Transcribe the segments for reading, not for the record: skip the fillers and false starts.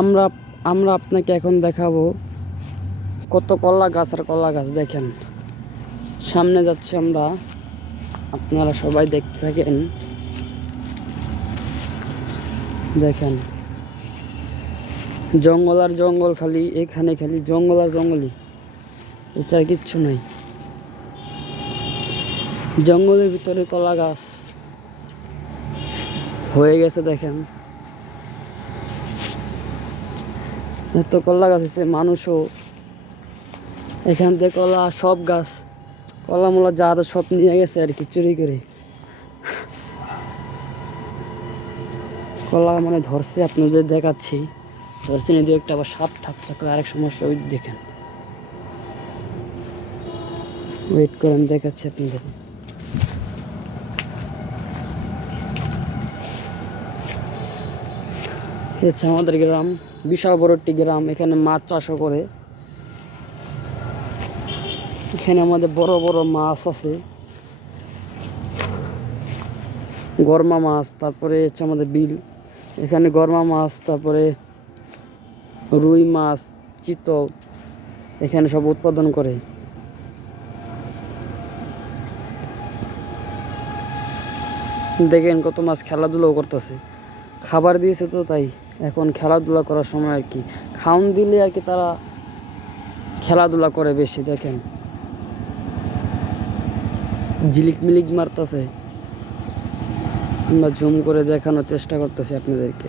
আমরা আমরা আপনাকে এখন দেখাবো কত কলা গাছ আর কলা গাছ। দেখেন সামনে যাচ্ছি আমরা, আপনারা সবাই দেখতে থাকেন। দেখেন জঙ্গল আর জঙ্গল, খালি এখানে খালি জঙ্গল আর জঙ্গলই, এছাড়া কিচ্ছু নাই। জঙ্গলের ভিতরে কলা গাছ হয়ে গেছে। দেখেন এত কলা গাছ হয়েছে, মানুষও এখান থেকে কলা, সব গাছ কলা মোলা যা আছে সব নিয়ে গেছে আর কি, চুরি করে। কলা মানে ধরছে, আপনাদের দেখাচ্ছি, ধরছে না দু একটা, আবার সাপ ঠাপ থাকলে আরেক সমস্যা। ওই দেখেন, ওয়েট করেন দেখাচ্ছি আপনাদের। হচ্ছে আমাদের গ্রাম, বিশাল বড় একটি গ্রাম। এখানে মাছ চাষও করে। এখানে আমাদের বড় বড় মাছ আছে, গরমা মাছ, তারপরে হচ্ছে আমাদের বিল। এখানে গরমা মাছ, তারপরে রুই মাছ, চিতল এখানে সব উৎপাদন করে। দেখেন কত মাছ খেলাধুলাও করতেছে, খাবার দিয়েছে তো তাই এখন খেলাধুলা করার সময় আর কি, খাওন দিলে আর কি তারা খেলাধুলা করে বেশি। দেখেন ঝিলিক মিলিক মারতেছে, আমরা জুম করে দেখানোর চেষ্টা করতেছি আপনাদেরকে।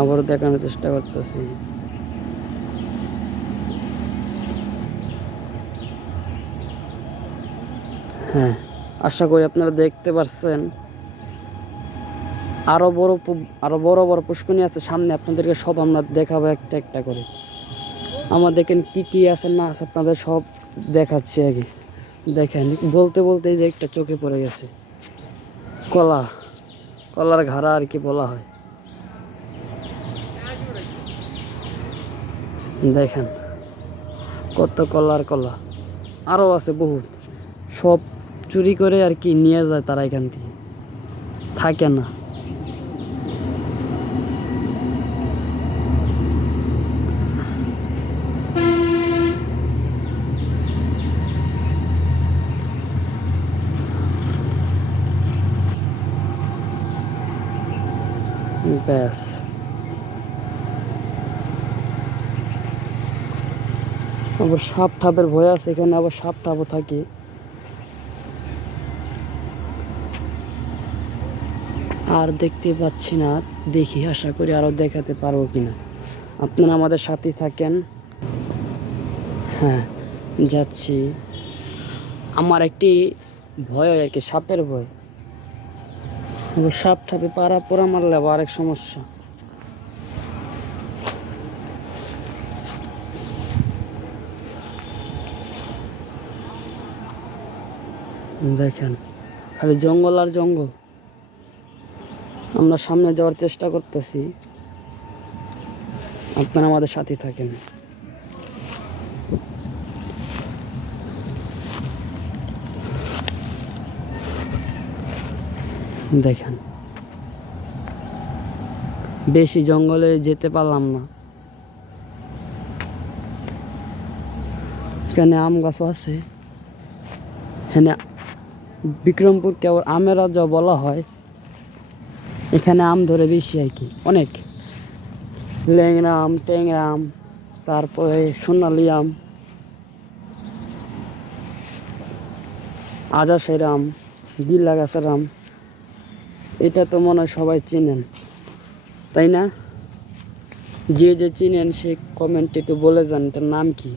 আবার দেখানোর চেষ্টা করতেছি। হ্যাঁ, আশা করি আপনারা দেখতে পাচ্ছেন। আরো বড় বড় পুষ্করণী আছে সামনে, আপনাদেরকে সব আমরা দেখাবো একটা একটা করে। আমার দেখেন কি কি আছে না আছে আপনাদের সব দেখাচ্ছি আগে। দেখেন বলতে বলতে এই যে একটা চোখে পড়ে গেছে, কলা, কলার ঘাড়া আর কি বলা হয়। দেখেন কত কলার কলা, আরও আছে বহুত, সব চুরি করে আর কি নিয়ে যায় তারা, এখান থেকে থাকে না। ব্যাস, আবার সাপ ঠাপের ভয় আছে এখানে, আবার সাপ ঠাপও থাকে। আর দেখতে পাচ্ছি না, দেখি আশা করি আরও দেখাতে পারবো কিনা। আপনারা আমাদের সাথে থাকেন। হ্যাঁ যাচ্ছি, আমার একটি ভয় আর কি, সাপের ভয়। এবার সাপ ঠাপে পাড়া পোড়া মারলে আবার আরেক সমস্যা। দেখেন খালি জঙ্গল আর জঙ্গল। আমরা সামনে যাওয়ার চেষ্টা করতেছি, আপনারা আমাদের সাথে থাকেন। দেখেন বেশি জঙ্গলে যেতে পারলাম না। এখানে আম গাছও আছে। এখানে বিক্রমপুরকে আবার আমের রাজা বলা হয়। এখানে আম ধরে বেশি আর কি, অনেক ল্যাংড়া আম, ট্যাংরা আম, তারপরে সোনালি আম, আজাশের আম, বিল্লা গাছের আম। এটা তো মনে হয় সবাই চিনেন, তাই না? যে যে চিনেন সে কমেন্টে একটু বলে যান এটার নাম কি,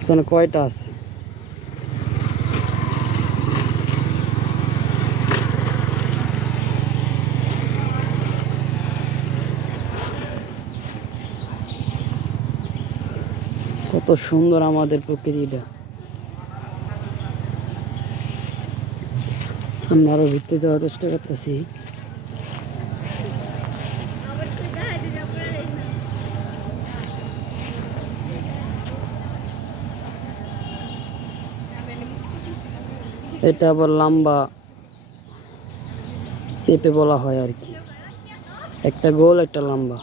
এখানে কয়টা আছে। কত সুন্দর আমাদের প্রকৃতিটা। আমরা আরো ঘুরতে যাওয়ার চেষ্টা করতেছি। এটা আবার লম্বা পেঁপে বলা হয় আর কি, একটা গোল একটা লম্বা,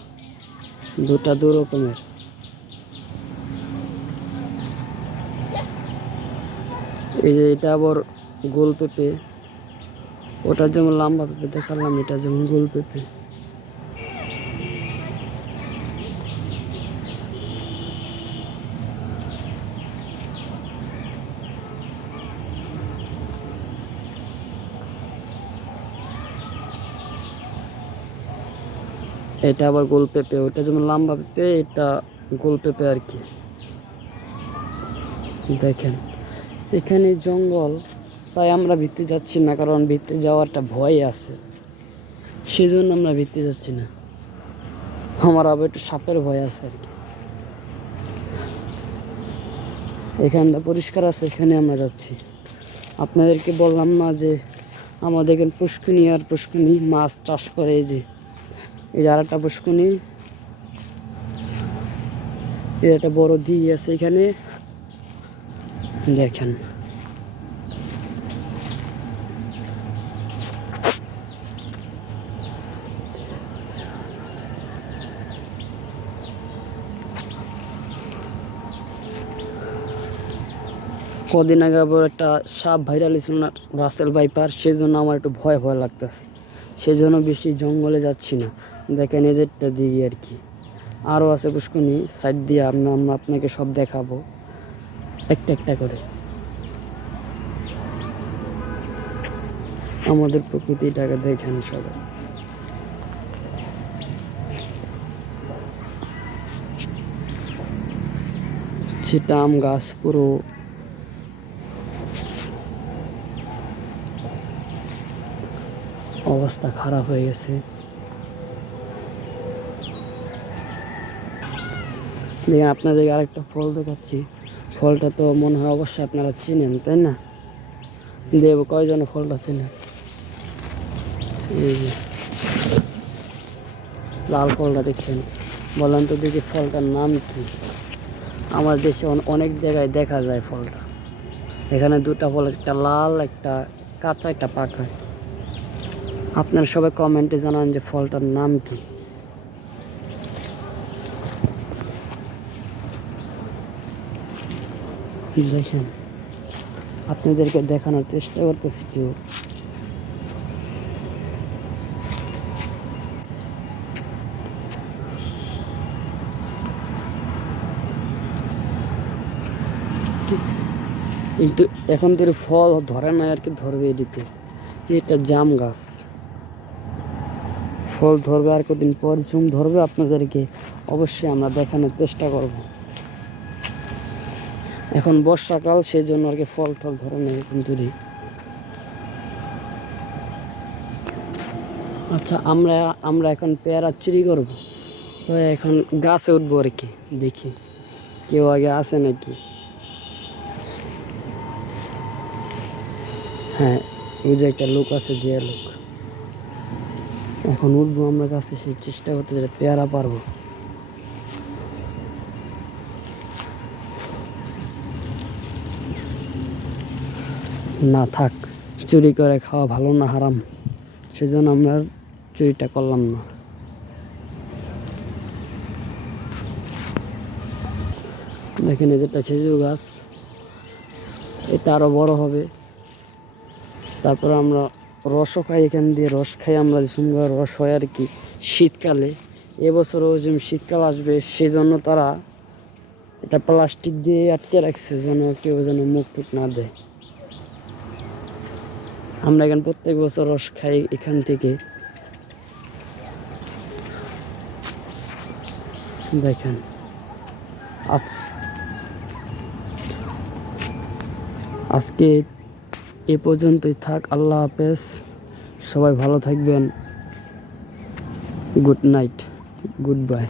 দুটা দু রকমের। এই যে এটা আবার গোল পেঁপে, ওটা যেমন লম্বা পেঁপে দেখালাম, এটা যেমন গোল পেঁপে। এটা আবার গোল পেঁপে, ওটা যেমন লম্বা পেঁপে, এটা গোল পেঁপে আর কি। দেখেন এখানে জঙ্গল, তাই আমরা ভিতরে যাচ্ছি না, কারণ ভিতরে যাওয়ার একটা ভয় আছে, সেই জন্য আমরা ভিতরে যাচ্ছি না। আমার আবার একটু সাপের ভয় আছে আর কি। এখানটা পরিষ্কার আছে, এখানে আমরা যাচ্ছি। আপনাদেরকে বললাম না যে আমাদের এখানে পুষ্কুনি আর পুষ্কুনি মাছ চাষ করে। এই যে আর একটা পুষ্কুনি, এর একটা বড় দিঘি আছে এখানে, দেখেন। কদিন আগে আবার একটা সাপ ভাইরাল হয়েছিল না, রাসেল ভাইপার, সেই জন্য আমার একটু ভয় ভয় লাগতেছে, সেই জন্য বেশি জঙ্গলে যাচ্ছি না। দেখেন এই যে একটা দিঘি আর কি, আরও আছে পুষ্কুনি সাইড দিয়ে, আমরা আপনাকে সব দেখাবো একটা একটা করে। আমাদের প্রকৃতিটাকে দেখেন সবাই। সেটা আম গাছ পুরো অবস্থা খারাপ হয়ে গেছে। দেখেন আপনাদের আরেকটা ফল দেখাচ্ছি, ফলটা তো মনে হয় অবশ্যই আপনারা চিনেন, তাই না? দেব কয়জন ফলটা চিনেন? এই যে লাল ফলটা দেখছেন, বলেন তো দেখি ফলটার নাম কি? আমার দেশে অনেক জায়গায় দেখা যায় ফলটা। এখানে দুটা ফল, একটা লাল, একটা কাঁচা, একটা পাকা। আপনারা সবাই কমেন্টে জানান যে ফলটার নাম কি। দেখেন আপনাদেরকে দেখানোর চেষ্টা করতেছি কেউ। কিন্তু এখন তো ফল ধরে না আর কি, ধরবে এদিকে। এটা জাম গাছ, ফল ধরবে আর কদিন পর, জুম ধরবে, আপনাদেরকে অবশ্যই আমরা দেখানোর চেষ্টা করব। এখন বর্ষাকাল, সেই জন্য আর কি ফল টল ধরে না এখন দূরে। আচ্ছা আমরা এখন পেয়ারা চুরি করব, তো এখন গাছে উঠবো আর কি, দেখি কেউ আগে আসে নাকি। হ্যাঁ, ওই যে একটা লোক আছে, যে লোক। এখন উঠবো আমরা গাছে, সেই চেষ্টা করতে যেটা পেয়ারা পারবো। না থাক, চুরি করে খাওয়া ভালো না, হারাম, সেজন্য আমরা চুরিটা করলাম না। দেখেন এই যেটা খেজুর গাছ, এটা আরো বড় হবে। তারপরে আমরা রসও খাই, এখান দিয়ে রস খাই আমরা, সুন্দর রস হয় আর কি শীতকালে। এবছরও যেমন শীতকাল আসবে, সেই জন্য তারা এটা প্লাস্টিক দিয়ে আটকে রাখছে, যেন কেউ যেন মুখ টুক না দেয়। আমরা এখানে প্রত্যেক বছর রস খাই এখান থেকে। দেখেন আজকে এ পর্যন্তই থাক। আল্লাহ হাফেজ, সবাই ভালো থাকবেন। Good night, good bye.